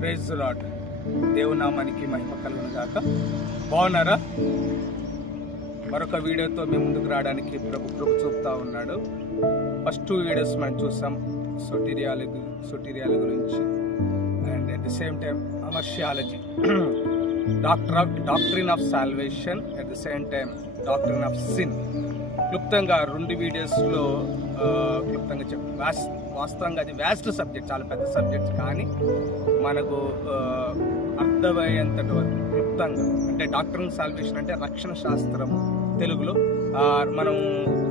Praise the lord. దేవుని నామానికి మహిమ కలుగును గాక. బాగున్నారా? మరొక వీడియోతో మేము ముందుకు రావడానికి ప్రభు చూపుతా ఉన్నాడు. ఫస్ట్ 2 వీడియోస్ మనం చూసాం సొటీరియాల గురించి, and at the same time hamartiology, doctrine of salvation, at the same time doctrine of sin. క్లుప్తంగా 2 వీడియోస్లో క్లుప్తంగా వాస్తవంగా అది వ్యాస్ట్ సబ్జెక్ట్, చాలా పెద్ద సబ్జెక్ట్, కానీ మనకు అర్థమయ్యేంతటి వరకు క్లుప్తంగా, అంటే డాక్ట్రిన్ సాల్వేషన్ అంటే రక్షణ శాస్త్రము తెలుగులో. మనం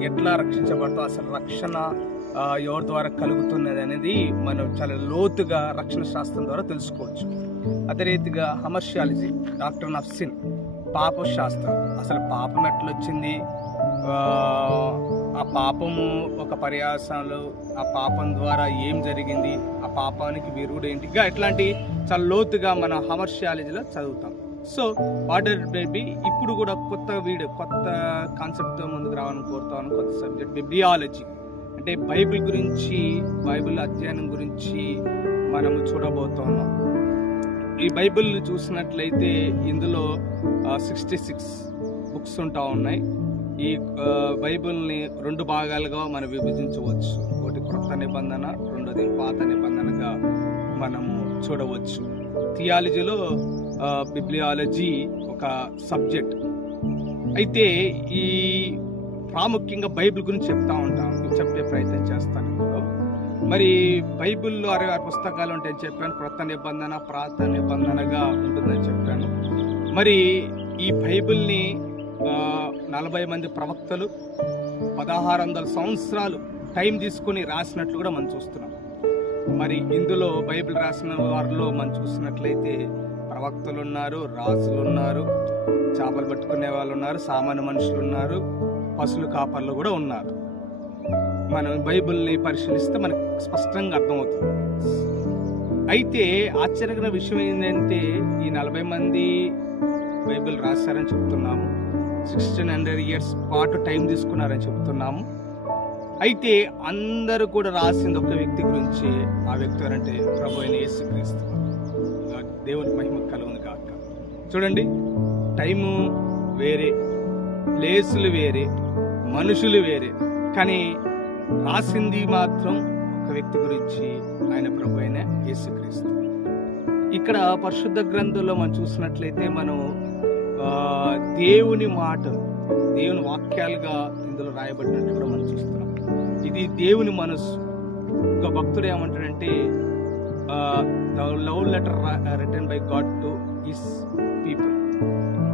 ఎట్లా రక్షించబడతాం, అసలు రక్షణ ఎవరి ద్వారా కలుగుతున్నది అనేది మనం చాలా లోతుగా రక్షణ శాస్త్రం ద్వారా తెలుసుకోవచ్చు. అదే రీతిగా అమర్షియాలజీ, డాక్ట్రిన్ ఆఫ్ సిన్, పాప శాస్త్రం, అసలు పాపం ఎట్లొచ్చింది, ఆ పాపము ఒక పర్యాసంలో ఆ పాపం ద్వారా ఏం జరిగింది, ఆ పాపానికి విరుగుడు ఏంటి, ఇంకా ఇట్లాంటి చాలా లోతుగా మన అమర్షియాలజీలో చదువుతాం. సో వాటర్ బేబీ ఇప్పుడు కూడా కొత్త కాన్సెప్ట్తో ముందుకు రావాలని కోరుతాను. కొత్త సబ్జెక్ట్ బిబ్లియాలజీ, అంటే బైబిల్ అధ్యయనం గురించి మనము చూడబోతున్నాం. ఈ బైబిల్ చూసినట్లయితే ఇందులో 66 బుక్స్ ఉంటా ఉన్నాయి. ఈ బైబిల్ని 2 భాగాలుగా మనం విభజించవచ్చు. ఒకటి క్రొత్త నిబంధన, రెండోది పాత నిబంధనగా మనము చూడవచ్చు. థియాలజీలో బిబ్లియాలజీ ఒక సబ్జెక్ట్. అయితే ఈ ప్రాముఖ్యంగా బైబిల్ గురించి చెప్పే ప్రయత్నం చేస్తాను ఇప్పుడు. మరి బైబిల్లో 66 పుస్తకాలు ఉంటాయని చెప్పాను. క్రొత్త నిబంధన, పాత నిబంధనగా ఉంటుందని చెప్పాను. మరి ఈ బైబిల్ని 40 మంది ప్రవక్తలు 1600 సంవత్సరాలు టైం తీసుకొని రాసినట్లు కూడా మనం చూస్తున్నాం. మరి ఇందులో బైబిల్ రాసిన వారిలో మనం చూసినట్లయితే ప్రవక్తలు ఉన్నారు, రాజులు ఉన్నారు, చేపలు పట్టుకునే వాళ్ళు ఉన్నారు, సామాన్య మనుషులు ఉన్నారు, పశువుల కాపర్లు కూడా ఉన్నారు. మనం బైబిల్ని పరిశీలిస్తే మనకు స్పష్టంగా అర్థమవుతుంది. అయితే ఆశ్చర్యకరమైన విషయం ఏంటంటే ఈ 40 మంది బైబిల్ రాశారని చెప్తున్నాము. 1600 years పాటు టైం తీసుకున్నారని చెప్తున్నాము. అయితే అందరూ కూడా రాసింది ఒక వ్యక్తి గురించి. ఆ వ్యక్తి ఎవరంటే ప్రభు అయిన యేసుక్రీస్తు. దేవుని మహిమ కలుగును గాక. చూడండి, టైము వేరే, ప్లేసులు వేరే, మనుషులు వేరే, కానీ రాసింది మాత్రం ఒక వ్యక్తి గురించి, ఆయన ప్రభు అయిన యేసుక్రీస్తు. ఇక్కడ పరిశుద్ధ గ్రంథంలో మనం చూసినట్లయితే మనం దేవుని మాటలు, దేవుని వాక్యాలుగా ఇందులో రాయబడినట్టు కూడా మనం చూస్తున్నాం. ఇది దేవుని మనస్సు. ఒక భక్తుడు ఏమంటాడంటే love letter written by God to his people.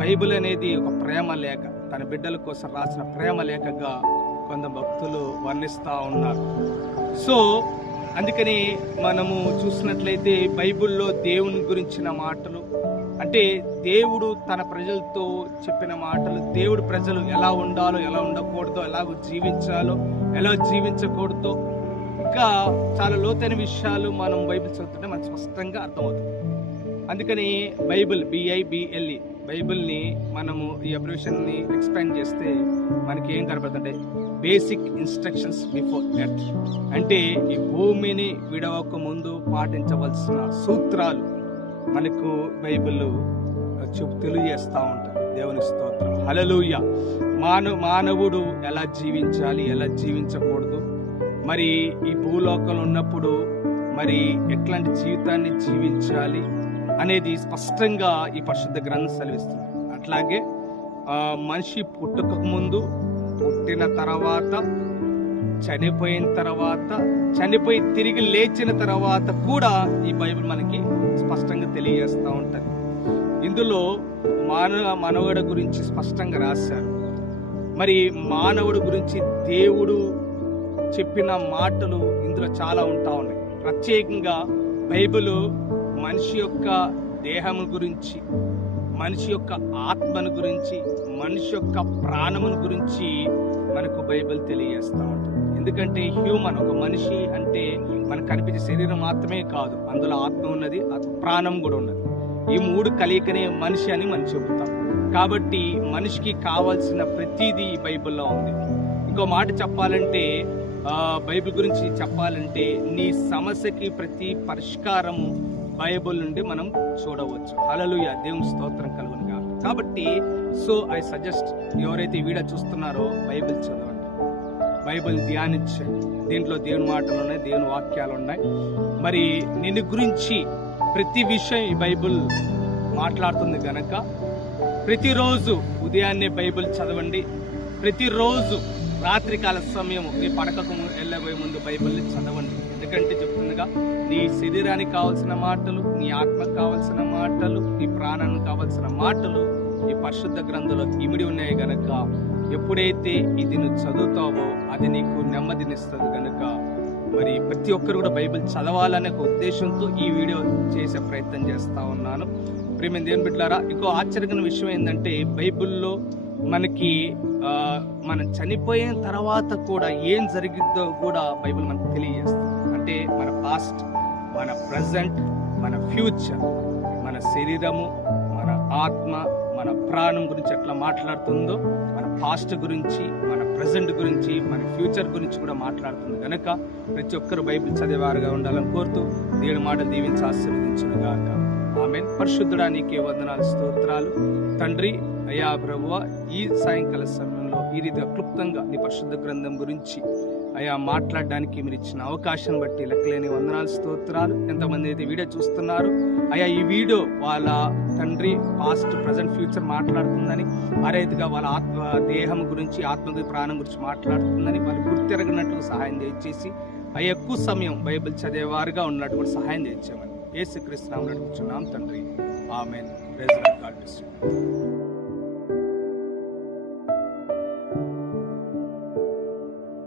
Bible అనేది ఒక ప్రేమ లేఖ, తన బిడ్డల కోసం రాసిన ప్రేమ లేఖగా కొంత భక్తులు వర్ణిస్తూ ఉన్నారు. సో అందుకని మనము చూసినట్లయితే బైబిల్లో దేవుని గురించిన మాటలు, అంటే దేవుడు తన ప్రజలతో చెప్పిన మాటలు, దేవుడు ప్రజలు ఎలా ఉండాలో, ఎలా ఉండకూడదో, ఎలా జీవించాలో, ఎలా జీవించకూడదో, ఇంకా చాలా లోతైన విషయాలు మనం బైబిల్ చదువుతుంటే మనకు స్పష్టంగా అర్థమవుతుంది. అందుకని బైబిల్ BIBLE, బైబిల్ని మనము ఈ అబ్రివేషన్ని ఎక్స్పాండ్ చేస్తే మనకి ఏం కనపడుతుంటే బేసిక్ ఇన్స్ట్రక్షన్స్ బిఫోర్ ఎర్త్, అంటే ఈ భూమిని విడవక ముందు పాటించవలసిన సూత్రాలు మనకు బైబిల్ తెలియజేస్తూ ఉంటారు. దేవుని స్తోత్రం, హల్లెలూయా. మానవుడు ఎలా జీవించాలి, ఎలా జీవించకూడదు, మరి ఈ భూలోకంలో ఉన్నప్పుడు మరి ఎట్లాంటి జీవితాన్ని జీవించాలి అనేది స్పష్టంగా ఈ పరిశుద్ధ గ్రంథం సెలవిస్తుంది. అట్లాగే మనిషి పుట్టక ముందు, పుట్టిన తర్వాత, చనిపోయిన తర్వాత, చనిపోయి తిరిగి లేచిన తర్వాత కూడా ఈ బైబిల్ మనకి స్పష్టంగా తెలియజేస్తూ ఉంటుంది. ఇందులో మానవుడి గురించి స్పష్టంగా రాశారు. మరి మానవుడి గురించి దేవుడు చెప్పిన మాటలు ఇందులో చాలా ఉంటా ఉన్నాయి. ప్రత్యేకంగా బైబిల్ మనిషి యొక్క దేహము గురించి, మనిషి యొక్క ఆత్మను గురించి, మనిషి యొక్క ప్రాణమును గురించి మనకు బైబిల్ తెలియజేస్తూ ఉంటుంది. ఎందుకంటే హ్యూమన్, ఒక మనిషి అంటే మనకు కనిపించే శరీరం మాత్రమే కాదు, అందులో ఆత్మ ఉన్నది, ప్రాణం కూడా ఉన్నది. ఈ 3 కలియకనే మనిషి అని మనం చెబుతాం. కాబట్టి మనిషికి కావాల్సిన ప్రతిదీ ఈ బైబిల్లో ఉంది. ఇంకో మాట చెప్పాలంటే, బైబిల్ గురించి చెప్పాలంటే, నీ సమస్యకి ప్రతి పరిష్కారము బైబిల్ నుండి మనం చూడవచ్చు. హల్లెలూయా, దేవుని స్తోత్రం కలుగును గాక. కాబట్టి ఐ సజెస్ట్, ఎవరైతే ఈ వీడియో చూస్తున్నారో బైబిల్ చదవండి, బైబిల్ ధ్యానించండి. దీంట్లో దేవుని మాటలు ఉన్నాయి, దేవుని వాక్యాలు ఉన్నాయి. మరి నిన్ను గురించి ప్రతి విషయం ఈ బైబిల్ మాట్లాడుతుంది కనుక ప్రతిరోజు ఉదయాన్నే బైబిల్ చదవండి. ప్రతిరోజు రాత్రికాల సమయం మీ పడకకు వెళ్ళబోయే ముందు బైబిల్ని చదవండి. ఎందుకంటే చెప్తుందిగా, నీ శరీరానికి కావాల్సిన మాటలు, నీ ఆత్మకు కావాల్సిన మాటలు, నీ ప్రాణానికి కావాల్సిన మాటలు ఈ పరిశుద్ధ గ్రంథంలో ఇమిడి ఉన్నాయి గనక ఎప్పుడైతే ఇది నువ్వు చదువుతావో అది నీకు నెమ్మదినిస్తుంది. కనుక మరి ప్రతి ఒక్కరు కూడా బైబిల్ చదవాలనే ఒక ఉద్దేశంతో ఈ వీడియో చేసే ప్రయత్నం చేస్తూ ఉన్నాను. ప్రియమైన దేవుని బిడ్డలారా, ఇంకో ఆశ్చర్యకరమైన విషయం ఏంటంటే, బైబిల్లో మనకి మనం చనిపోయిన తర్వాత కూడా ఏం జరిగిద్దో కూడా బైబిల్ మనకు తెలియజేస్తుంది. అంటే మన పాస్ట్, మన ప్రజెంట్, మన ఫ్యూచర్, మన శరీరము, మన ఆత్మ, మన ప్రాణం గురించి ఎట్లా మాట్లాడుతుందో, మన పాస్ట్ గురించి, మన ప్రజెంట్ గురించి, మన ఫ్యూచర్ గురించి కూడా మాట్లాడుతుంది. కనుక ప్రతి ఒక్కరు బైబిల్ చదివేవారుగా ఉండాలని కోరుతూ దేవుని మాట దీవించి ఆశీర్వదించునుగాక. ఆమేన్. పరిశుద్ధుడా, నీకే వందనాలు, స్తోత్రాలు తండ్రి. అయ్యా ప్రభువా, ఈ సాయంకాల సమయంలో ఈ రీతిగా క్లుప్తంగా నీ పరిశుద్ధ గ్రంథం గురించి అయ్యా మాట్లాడడానికి మీరు ఇచ్చిన అవకాశం బట్టి లెక్కలేని వందనాలు, స్తోత్రాలు. ఎంతమంది అయితే వీడియో చూస్తున్నారు, అయ్యా ఈ వీడియో వాళ్ళ తండ్రి పాస్ట్, ప్రజెంట్, ఫ్యూచర్ మాట్లాడుతుందని, ఆ రీతిగా వాళ్ళ దేహం గురించి, ఆత్మ ప్రాణం గురించి మాట్లాడుతుందని వాళ్ళు గుర్తిరగనట్లు సహాయం చేసి అయ్యా ఎక్కువ సమయం బైబిల్ చదివేవారుగా ఉన్నట్టు కూడా సహాయం చేయించామని యేసుక్రీస్తు నామములో అడుగుచున్నాం తండ్రి. ఆమేన్. Praise the lord.